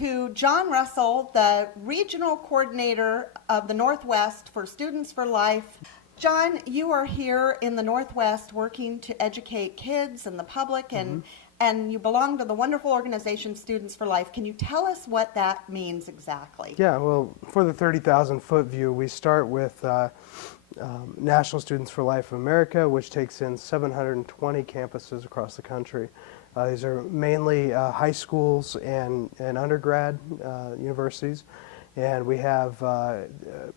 to Jon Russell, the Regional Coordinator of the Northwest for Students for Life. Jon, you are here in the Northwest working to educate kids and the public, and you belong to the wonderful organization Students for Life. Can you tell us what that means exactly? Yeah, well, for the 30,000-foot view, we start with National Students for Life of America, which takes in 720 campuses across the country. These are mainly high schools and undergrad universities, and we have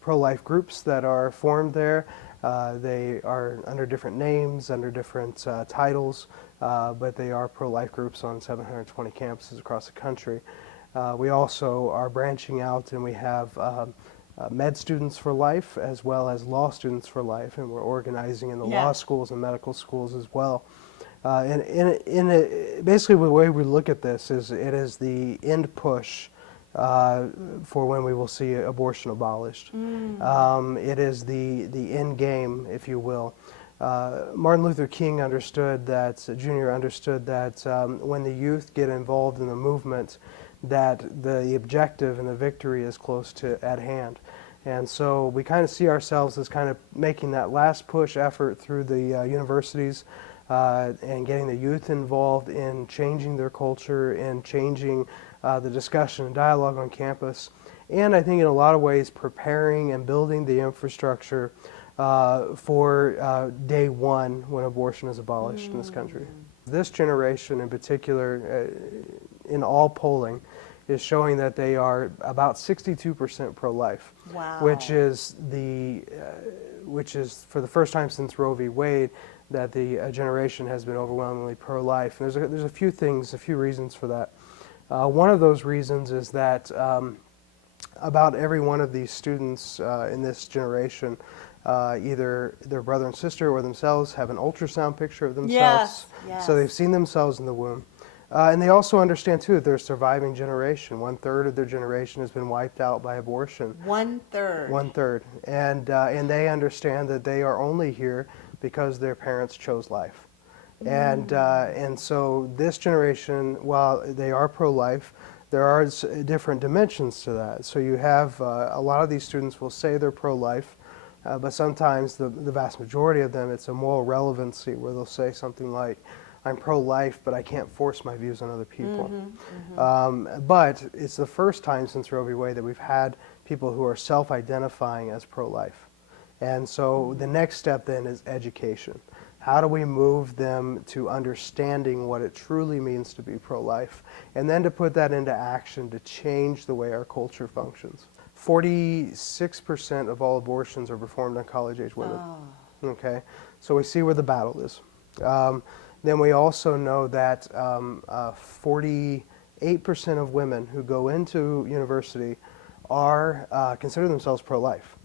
pro-life groups that are formed there. They are under different names, under different titles, but they are pro-life groups on 720 campuses across the country. We also are branching out, and we have med students for life as well as law students for life, and we're organizing in the law schools and medical schools as well. Basically, the way we look at this is it is the end push for when we will see abortion abolished. It is the end game, if you will. Martin Luther King understood that, Jr. understood that when the youth get involved in the movement, that the objective and the victory is close to at hand. And so we kind of see ourselves as kind of making that last push effort through the universities and getting the youth involved in changing their culture and changing the discussion and dialogue on campus. And I think in a lot of ways preparing and building the infrastructure for day one when abortion is abolished in this country. This generation in particular, in all polling, is showing that they are about 62% pro-life, which is for the first time since Roe v. Wade that the generation has been overwhelmingly pro-life. And there's a few things, a few reasons for that. One of those reasons is that about every one of these students in this generation, either their brother and sister or themselves have an ultrasound picture of themselves. So they've seen themselves in the womb. And they also understand, too, that they're a surviving generation. 1/3 of their generation has been wiped out by abortion. 1/3. 1/3. And they understand that they are only here because their parents chose life. And so this generation, while they are pro-life, there are different dimensions to that. So you have a lot of these students will say they're pro-life, but sometimes the vast majority of them, it's a moral relevancy where they'll say something like, I'm pro-life, but I can't force my views on other people. But it's the first time since Roe v. Wade that we've had people who are self-identifying as pro-life. And so the next step then is education. How do we move them to understanding what it truly means to be pro-life, and then to put that into action to change the way our culture functions? 46% of all abortions are performed on college-age women. Okay, so we see where the battle is. Then we also know that 48% of women who go into university are consider themselves pro-life.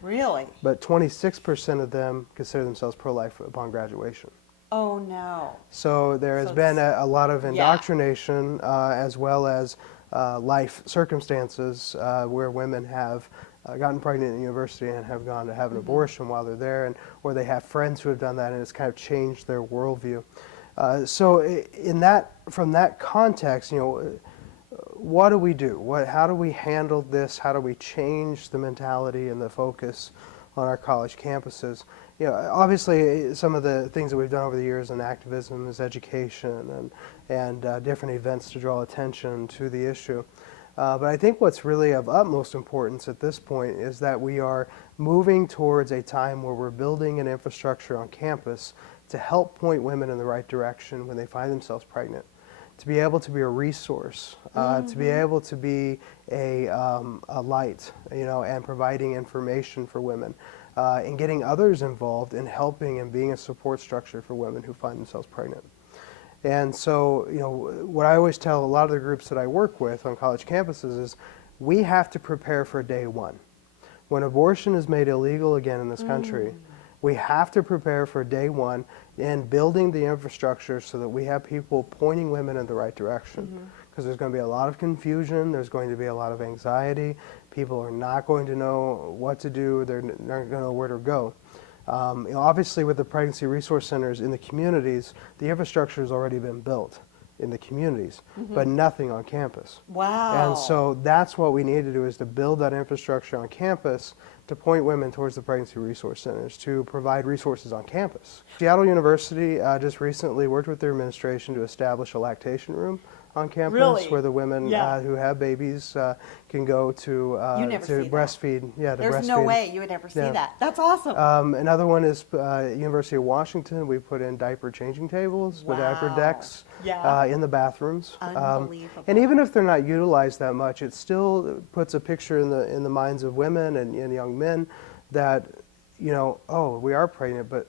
Really? But 26% of them consider themselves pro-life upon graduation. Oh, no. So there has been a lot of indoctrination as well as life circumstances where women have gotten pregnant in university and have gone to have an abortion while they're there, or they have friends who have done that, and it's kind of changed their worldview. So from that context, what do we do? How do we handle this? How do we change the mentality and the focus on our college campuses? Obviously, some of the things that we've done over the years in activism is education and different events to draw attention to the issue. But I think what's really of utmost importance at this point is that we are moving towards a time where we're building an infrastructure on campus to help point women in the right direction when they find themselves pregnant, to be able to be a resource, to be able to be a light, and providing information for women, and getting others involved in helping and being a support structure for women who find themselves pregnant. And so, what I always tell a lot of the groups that I work with on college campuses is we have to prepare for day one. When abortion is made illegal again in this country, we have to prepare for day one and building the infrastructure so that we have people pointing women in the right direction. Because there's going to be a lot of confusion, there's going to be a lot of anxiety, people are not going to know what to do, they're not going to know where to go. Obviously with the pregnancy resource centers in the communities, the infrastructure has already been built. in the communities, but nothing on campus. Wow. And so that's what we need to do, is to build that infrastructure on campus to point women towards the pregnancy resource centers, to provide resources on campus. Seattle University just recently worked with their administration to establish a lactation room on campus, Really? where the women Yeah. Who have babies can go to never see that. breastfeed. Yeah, to There's breastfeed. no way you would ever see Yeah. that. That's awesome. Another one is University of Washington. We put in diaper changing tables with diaper Wow. decks Yeah. in the bathrooms. Unbelievable. And even if they're not utilized that much, it still puts a picture in the minds of women and young men that, oh, we are pregnant, but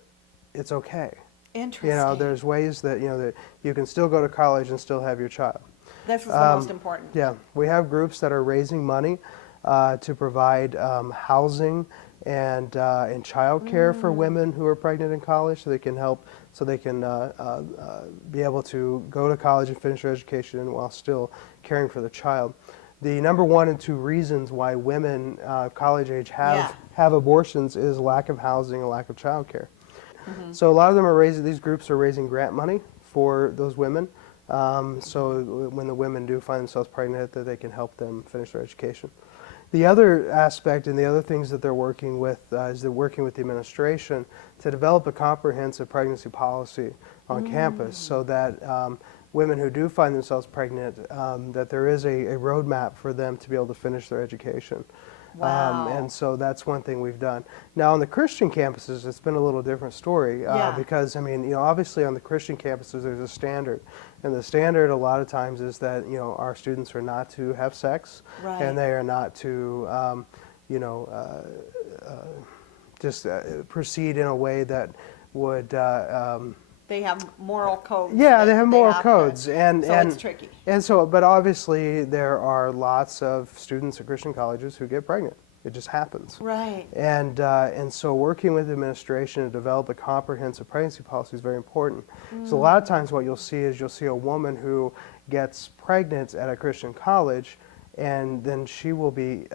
it's okay. Interesting. There's ways that that you can still go to college and still have your child. This is the most important. Yeah, we have groups that are raising money to provide housing and childcare for women who are pregnant in college, so they can be able to go to college and finish their education while still caring for the child. The number 1 and 2 reasons why women college age have abortions is lack of housing and lack of childcare. So a lot of them these groups are raising grant money for those women. So when the women do find themselves pregnant, that they can help them finish their education. The other aspect and the other things that they're working with is they're working with the administration to develop a comprehensive pregnancy policy on campus, so that women who do find themselves pregnant, that there is a roadmap for them to be able to finish their education. Wow. And so that's one thing we've done. Now on the Christian campuses, it's been a little different story because, obviously on the Christian campuses there's a standard. And the standard a lot of times is that, our students are not to have sex, Right. and they are not to, proceed in a way that would They have moral codes. yeah, that they have moral to- codes, and it's tricky. And so, but obviously, there are lots of students at Christian colleges who get pregnant. It just happens. Right. And so, working with the administration to develop a comprehensive pregnancy policy is very important. So, a lot of times, what you'll see is a woman who gets pregnant at a Christian college, and then she will be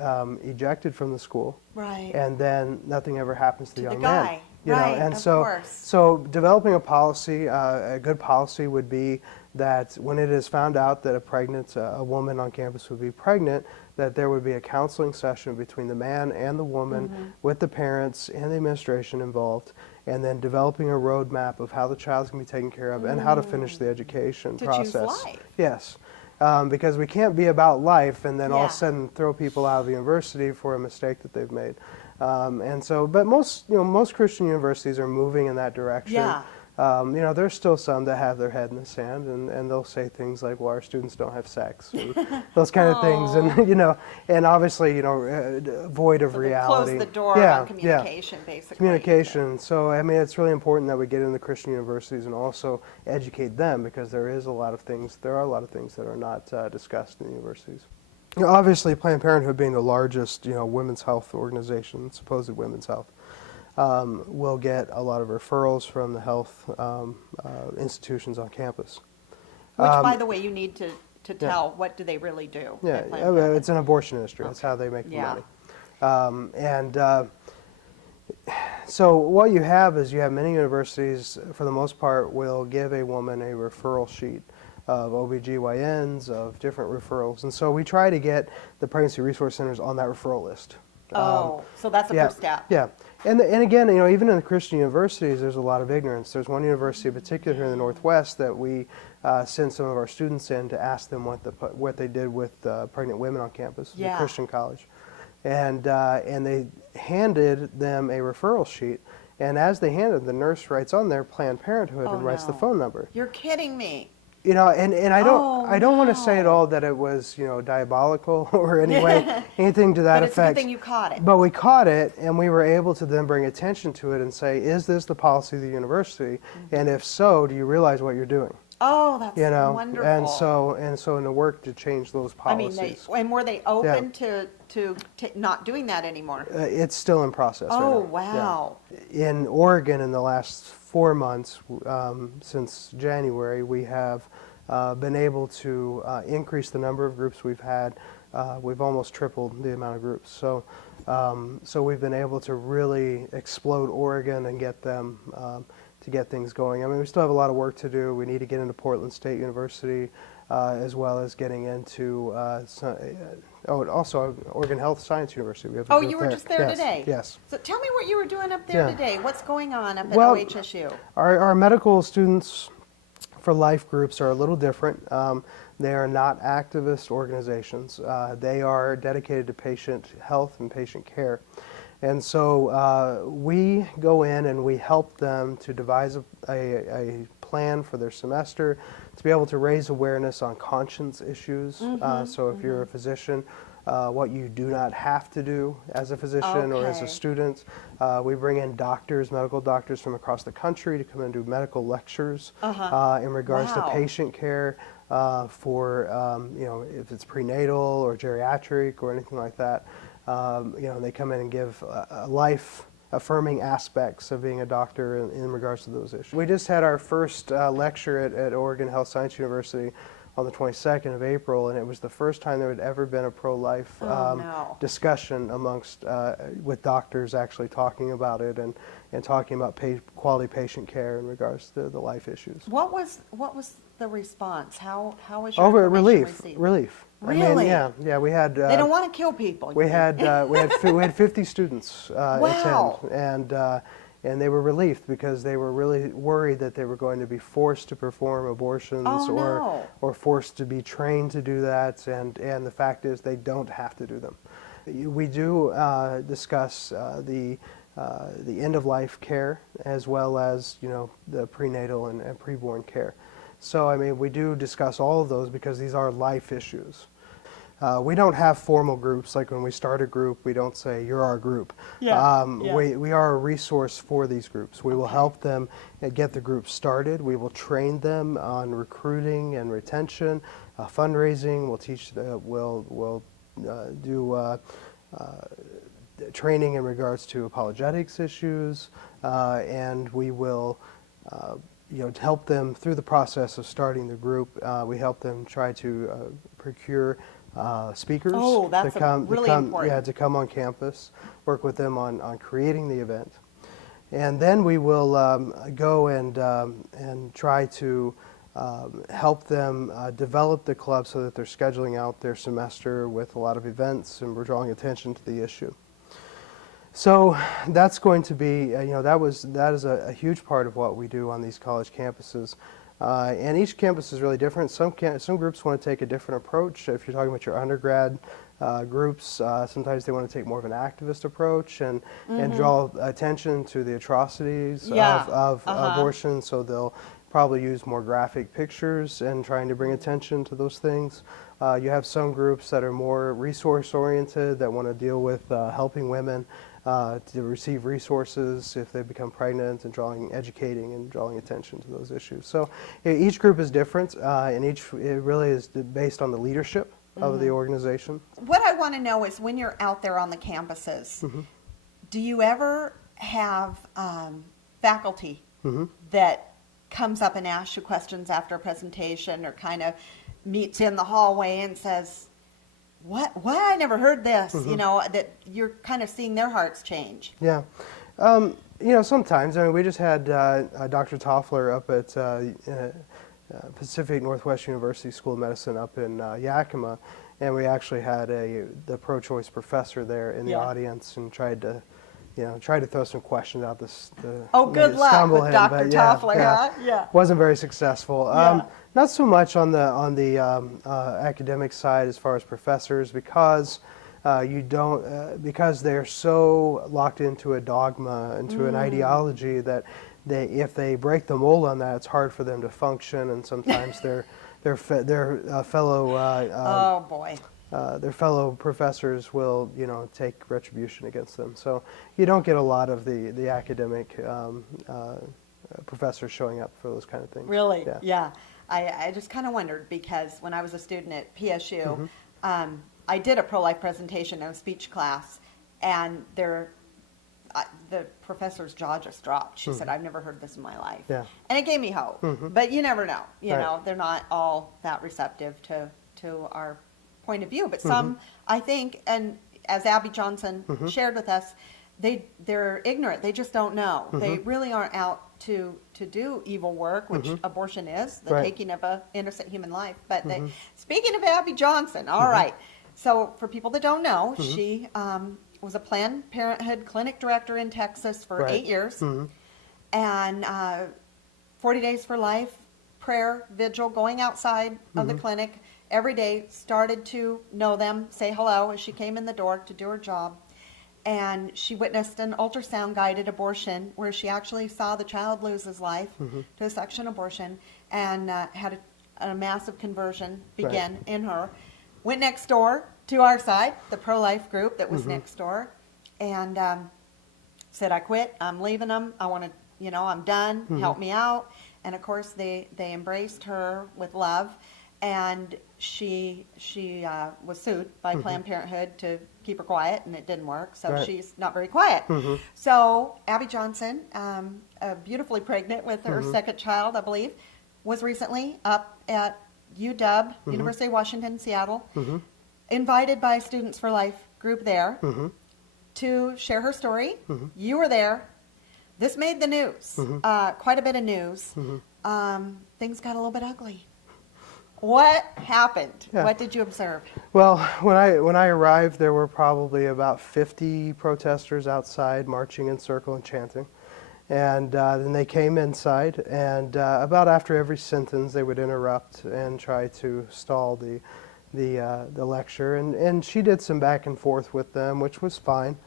ejected from the school. Right. And then nothing ever happens to the To the young guy. man. Right, And of so, course. so developing a policy, a good policy would be that when it is found out that a woman on campus would be pregnant, that there would be a counseling session between the man and the woman, with the parents and the administration involved, and then developing a roadmap of how the child's going to be taken care of and how to finish the education To process. choose life. Yes. Because we can't be about life and then all of Yeah. a sudden throw people out of the university for a mistake that they've made. But most Christian universities are moving in that direction. Yeah. There's still some that have their head in the sand, and they'll say things like, "Well, our students don't have sex," or those kind of things, and and obviously, void of So they reality. close the door on communication, basically. Communication. So it's really important that we get into Christian universities and also educate them, because there are a lot of things that are not discussed in the universities. Obviously, Planned Parenthood being the largest, women's health organization, supposed women's health, will get a lot of referrals from the health institutions on campus. Which, by the way, you need to tell what do they really do. Yeah, at Planned Parenthood. it's an abortion industry. That's how they make the money. So what you have is many universities, for the most part, will give a woman a referral sheet of OBGYNs, of different referrals. And so we try to get the pregnancy resource centers on that referral list. So that's the first step. Yeah. And again, even in the Christian universities, there's a lot of ignorance. There's one university in particular here in the Northwest that we send some of our students in to ask them what they did with pregnant women on campus, the Christian college. And they handed them a referral sheet. And as they handed, the nurse writes on there Planned Parenthood and writes the phone number. You're kidding me. And I don't want to say at all that it was diabolical or anything to that But it's effect. a good thing you caught it. But we caught it, and we were able to then bring attention to it and say, is this the policy of the university? And if so, do you realize what you're doing? Oh, that's wonderful. And so in the work to change those policies. And were they open to not doing that anymore? It's still in process right now. Oh, wow. Yeah. In Oregon, in the last 4 months, since January, we have been able to increase the number of groups we've had. We've almost tripled the amount of groups. So we've been able to really explode Oregon and get them get things going. I mean, we still have a lot of work to do. We need to get into Portland State University, as well as getting into also Oregon Health Science University. We have a Oh, group you were there. just there Yes, today? Yes. So tell me what you were doing up there Yeah. today. What's going on up at Well, OHSU? Our medical students for life groups are a little different. They are not activist organizations. They are dedicated to patient health and patient care. And so we go in and we help them to devise a plan for their semester to be able to raise awareness on conscience issues. So if you're a physician, what you do not have to do as a physician or as a Okay. student. We bring in doctors, medical doctors from across the country to come and do medical lectures in regards to Wow. patient care for, if it's prenatal or geriatric or anything like that. They come in and give life-affirming aspects of being a doctor in regards to those issues. We just had our first lecture at Oregon Health Science University on the 22nd of April, and it was the first time there had ever been a pro-life no. discussion amongst with doctors actually talking about it and talking about quality patient care in regards to the life issues. What was the response? How was your Over information relief. received? I mean, Really? yeah. We had. They don't want to kill people. We had 50 students Wow. attend, and they were relieved because they were really worried that they were going to be forced to perform abortions or forced to be trained to do that, and the fact is they don't have to do them. We do discuss the end of life care as well as the prenatal and preborn care. So I mean, we do discuss all of those because these are life issues. We don't have formal groups. Like when we start a group, we don't say, you're our group. Yeah. We are a resource for these groups. We will help them get the group started. We will train them on recruiting and retention, fundraising. We'll teach, we'll do training in regards to apologetics issues, and we will to help them through the process of starting the group. We help them try to procure speakers that's to come, really important. to come on campus, work with them on creating the event. And then we will go and try to help them develop the club so that they're scheduling out their semester with a lot of events, and we're drawing attention to the issue. So that's going to be, that is a huge part of what we do on these college campuses. And each campus is really different. Some groups want to take a different approach. If you're talking about your undergrad groups, sometimes they want to take more of an activist approach and draw attention to the atrocities of abortion. So they'll probably use more graphic pictures and trying to bring attention to those things. You have some groups that are more resource-oriented that want to deal with helping women to receive resources if they become pregnant and educating and drawing attention to those issues. So each group is different, and it really is based on the leadership of the organization. What I want to know is when you're out there on the campuses, do you ever have faculty that comes up and asks you questions after a presentation or kind of meets in the hallway and says, What? I never heard this. That you're kind of seeing their hearts change. Yeah. Sometimes. I mean, we just had Dr. Toffler up at Pacific Northwest University School of Medicine up in Yakima, and we actually had the pro-choice professor there in the audience and tried to throw some questions out. Good luck with Dr. Toffler, huh? Yeah. Wasn't very successful. Not so much on the academic side as far as professors, because because they're so locked into a dogma, into an ideology that if they break the mold on that, it's hard for them to function, and sometimes their fellow their fellow professors will take retribution against them. So you don't get a lot of the academic professors showing up for those kind of things. Really? Yeah. I just kind of wondered, because when I was a student at PSU, I did a pro-life presentation in a speech class, and the professor's jaw just dropped. She said, I've never heard this in my life. Yeah. And it gave me hope. But you never know. You Right. know, they're not all that receptive to our point of view. But some, I think, and as Abby Johnson shared with us, they're ignorant. They just don't know. Mm-hmm. They really aren't out to do evil work, which abortion is, the Right. taking of an innocent human life. But speaking of Abby Johnson, all right. So for people that don't know, she was a Planned Parenthood clinic director in Texas for Right. 8 years. And 40 Days for Life, prayer, vigil, going outside of the clinic every day, started to know them, say hello as she came in the door to do her job. And she witnessed an ultrasound-guided abortion where she actually saw the child lose his life to a section abortion, and had a massive conversion begin in her. Went next door to our side, the pro-life group that was next door, and said, I quit, I'm leaving them, I want to, I'm done, help me out. And of course they embraced her with love, and she was sued by Planned Parenthood to keep her quiet, and it didn't work, so she's not very quiet. So Abby Johnson, beautifully pregnant with her second child, I believe, was recently up at UW, University of Washington, Seattle, invited by Students for Life group there to share her story. You were there. This made the news, quite a bit of news. Things got a little bit ugly. What happened? Yeah. What did you observe? Well, when I arrived, there were probably about 50 protesters outside marching in circle and chanting. And then they came inside, and about after every sentence, they would interrupt and try to stall the lecture. And she did some back and forth with them, which was fine.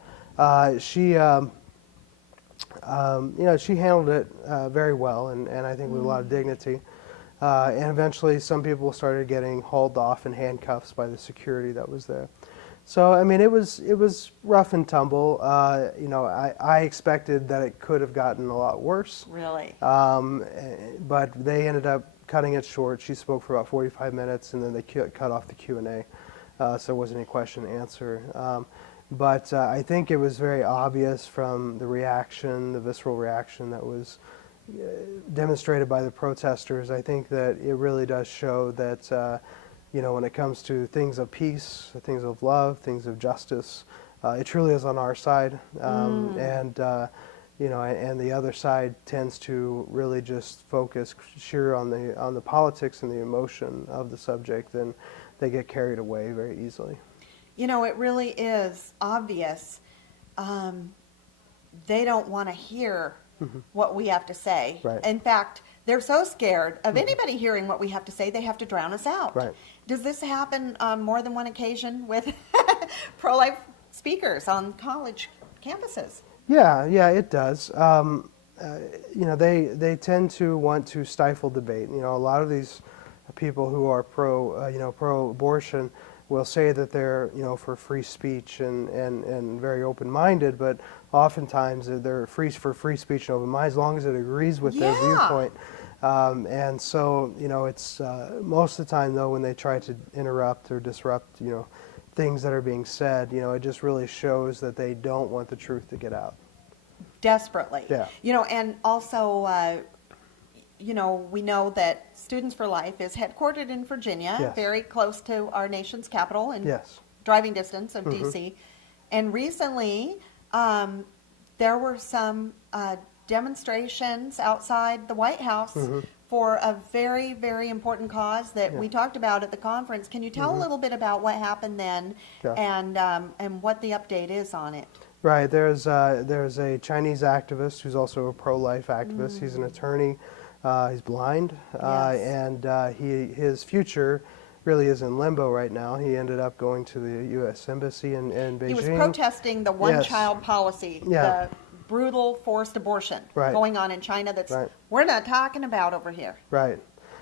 She handled it very well, and I think with a lot of dignity. And eventually some people started getting hauled off in handcuffs by the security that was there. So, I mean, it was rough and tumble. I expected that it could have gotten a lot worse. Really? But they ended up cutting it short. She spoke for about 45 minutes, and then they cut off the Q&A, so there wasn't any question and answer. But I think it was very obvious from the reaction, the visceral reaction that was demonstrated by the protesters. I think that it really does show that, when it comes to things of peace, things of love, things of justice, it truly is on our side. And the other side tends to really just focus sheer on the politics and the emotion of the subject, and they get carried away very easily. It really is obvious. They don't want to hear what we have to say. Right. In fact, they're so scared of anybody hearing what we have to say, they have to drown us out. Right. Does this happen on more than one occasion with pro-life speakers on college campuses? Yeah, it does. They tend to want to stifle debate. A lot of these people who are pro-abortion will say that they're, for free speech and very open-minded, but oftentimes they're for free speech and open mind as long as it agrees with their viewpoint. And so, it's most of the time, though, when they try to interrupt or disrupt, things that are being said, it just really shows that they don't want the truth to get out. Desperately. Yeah. And also, we know that Students for Life is headquartered in Virginia, Yes. very close to our nation's capital and Yes. driving distance of D.C. And recently, there were some demonstrations outside the White House for a very, very important cause that we talked about at the conference. Can you tell a little bit about what happened then and what the update is on it? Right. There's a Chinese activist who's also a pro-life activist. He's an attorney. He's blind, and his future really is in limbo right now. He ended up going to the U.S. Embassy in Beijing. He was protesting the one-child policy, the brutal forced abortion going on in China that's we're not talking about over here. Right.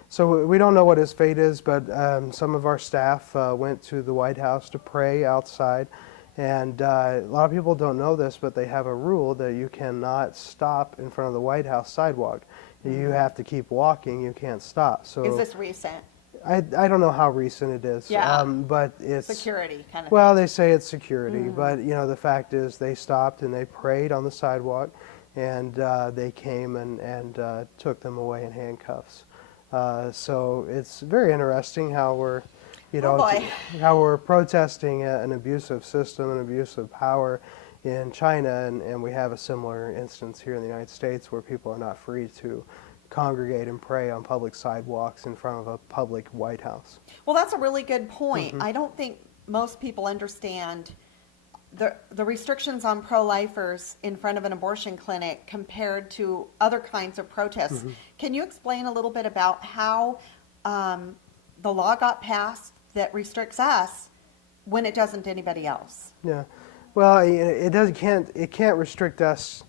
So we don't know what his fate is, but some of our staff went to the White House to pray outside. And a lot of people don't know this, but they have a rule that you cannot stop in front of the White House sidewalk. You have to keep walking. You can't stop. So is this recent? I don't know how recent it is. Yeah. But it's security kind of. Well, they say it's security, but the fact is they stopped and they prayed on the sidewalk, and they came and took them away in handcuffs. So it's very interesting how we're. How we're protesting an abusive system, an abusive power, in China, and we have a similar instance here in the United States where people are not free to congregate and pray on public sidewalks in front of a public White House. Well, that's a really good point. I don't think most people understand the restrictions on pro-lifers in front of an abortion clinic compared to other kinds of protests. Can you explain a little bit about how the law got passed that restricts us when it doesn't anybody else? Yeah, well, it can't restrict us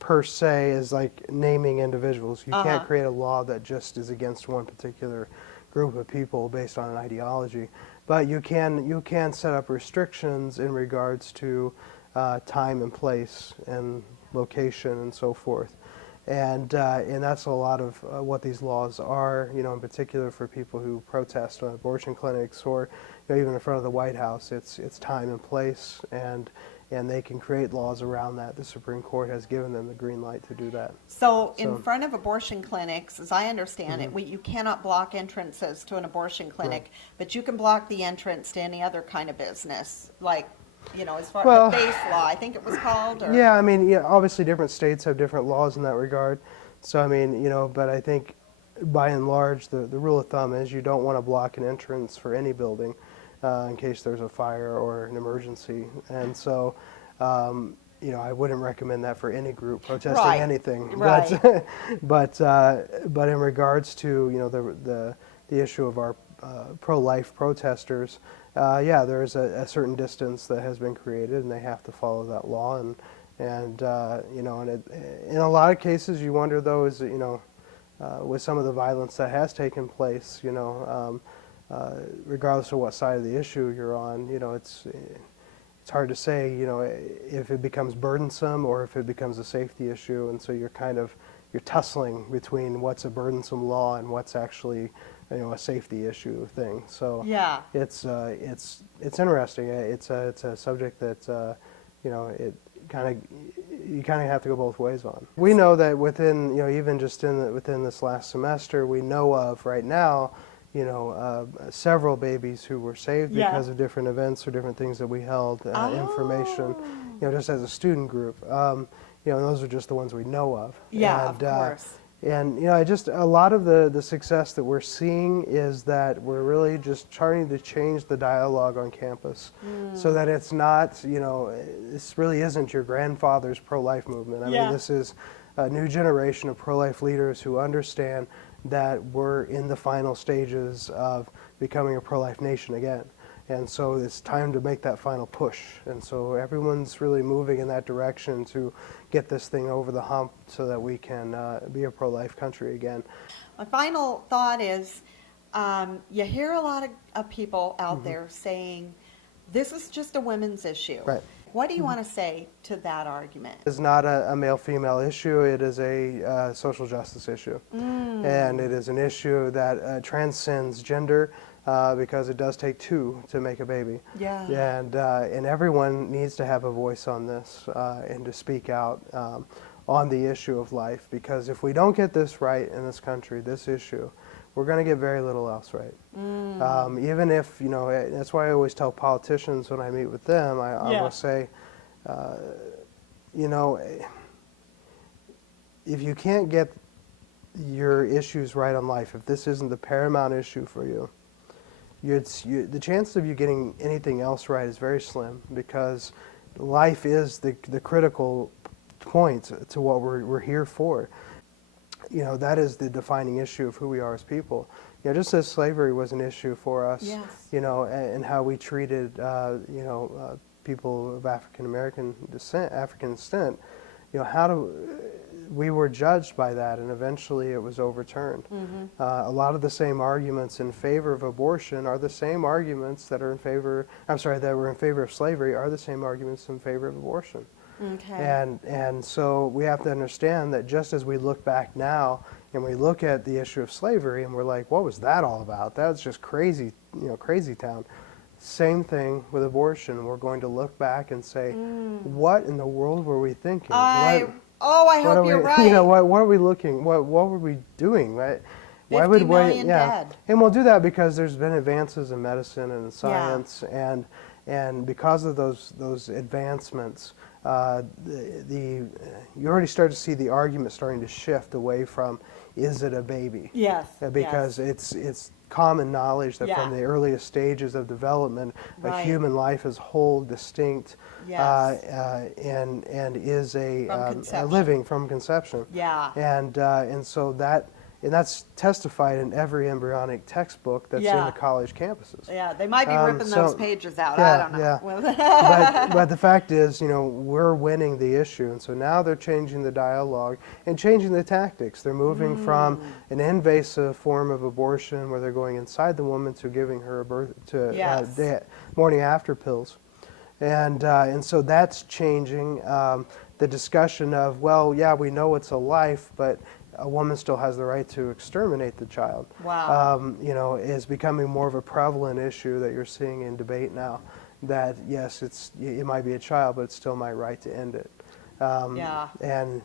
per se as like naming individuals. You can't create a law that just is against one particular group of people based on an ideology. But you can set up restrictions in regards to time and place and location and so forth, and that's a lot of what these laws are. You know, in particular for people who protest on abortion clinics or even in front of the White House, it's time and place, and they can create laws around that. The Supreme Court has given them the green light to do that. So in front of abortion clinics, as I understand it, you cannot block entrances to an abortion clinic, but you can block the entrance to any other kind of business, like, as far as base law, I think it was called? Or? Yeah, I mean, obviously different states have different laws in that regard. So, I mean, but I think by and large, the rule of thumb is you don't want to block an entrance for any building in case there's a fire or an emergency. And so, I wouldn't recommend that for any group protesting anything. Right. But in regards to, the issue of our pro-life protesters, there's a certain distance that has been created, and they have to follow that law. And in a lot of cases, you wonder though, with some of the violence that has taken place, regardless of what side of the issue you're on, it's hard to say, if it becomes burdensome or if it becomes a safety issue, and so you're tussling between what's a burdensome law and what's actually, a safety issue thing. So yeah, it's interesting. It's a subject that you kind of have to go both ways on. We know that within even just within this last semester, we know of right now several babies who were saved because of different events or different things that we held information, just as a student group. Those are just the ones we know of. Yeah, of course. And just a lot of the success that we're seeing is that we're really just trying to change the dialogue on campus, so that it's not, this really isn't your grandfather's pro-life movement. I mean, this is a new generation of pro-life leaders who understand that we're in the final stages of becoming a pro-life nation again. And so it's time to make that final push. And so everyone's really moving in that direction to get this thing over the hump so that we can be a pro-life country again. My final thought is, you hear a lot of people out there saying, this is just a women's issue. Right. What do you want to say to that argument? It's not a male-female issue. It is a social justice issue. And it is an issue that transcends gender, because it does take two to make a baby. Yeah. And everyone needs to have a voice on this and to speak out on the issue of life, because if we don't get this right in this country, this issue, we're going to get very little else right. Even if, that's why I always tell politicians when I meet with them, I will say, if you can't get your issues right on life, if this isn't the paramount issue for you, the chance of you getting anything else right is very slim, because life is the critical point to what we're here for. That is the defining issue of who we are as people. Just as slavery was an issue for us, and how we treated, people of African descent, we were judged by that, and eventually it was overturned. A lot of the same arguments in favor of abortion are the same arguments that are that were in favor of slavery are the same arguments in favor of abortion. Okay. And so we have to understand that just as we look back now and we look at the issue of slavery and we're like, what was that all about? That was just crazy, crazy town. Same thing with abortion. We're going to look back and say, what in the world were we thinking? I hope you're right. What are we looking? What were we doing? Right? 50 million dead. And we'll do that because there's been advances in medicine and in science, And because of those advancements, you already start to see the argument starting to shift away from, is it a baby? Yes. Because it's common knowledge that from the earliest stages of development, a Right. human life is whole, distinct, Yes. and is From a conception. living from conception. Yeah. And so that's testified in every embryonic textbook that's in the college campuses. Yeah, they might be ripping those pages out. Yeah, I don't know. but the fact is, we're winning the issue, and so now they're changing the dialogue and changing the tactics. They're moving from an invasive form of abortion, where they're going inside the woman, to giving her a birth to morning after pills, and so that's changing the discussion of, well, yeah, we know it's a life, but a woman still has the right to exterminate the child. Wow. Is becoming more of a prevalent issue that you're seeing in debate now. That yes, it might be a child, but it's still my right to end it. And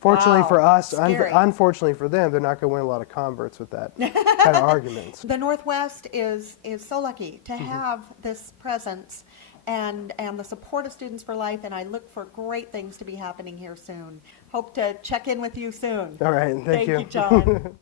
fortunately for us, unfortunately for them, they're not going to win a lot of converts with that kind of arguments. The Northwest is so lucky to have this presence and the support of Students for Life, and I look for great things to be happening here soon. Hope to check in with you soon. All right, thank you. Thank you, Jon.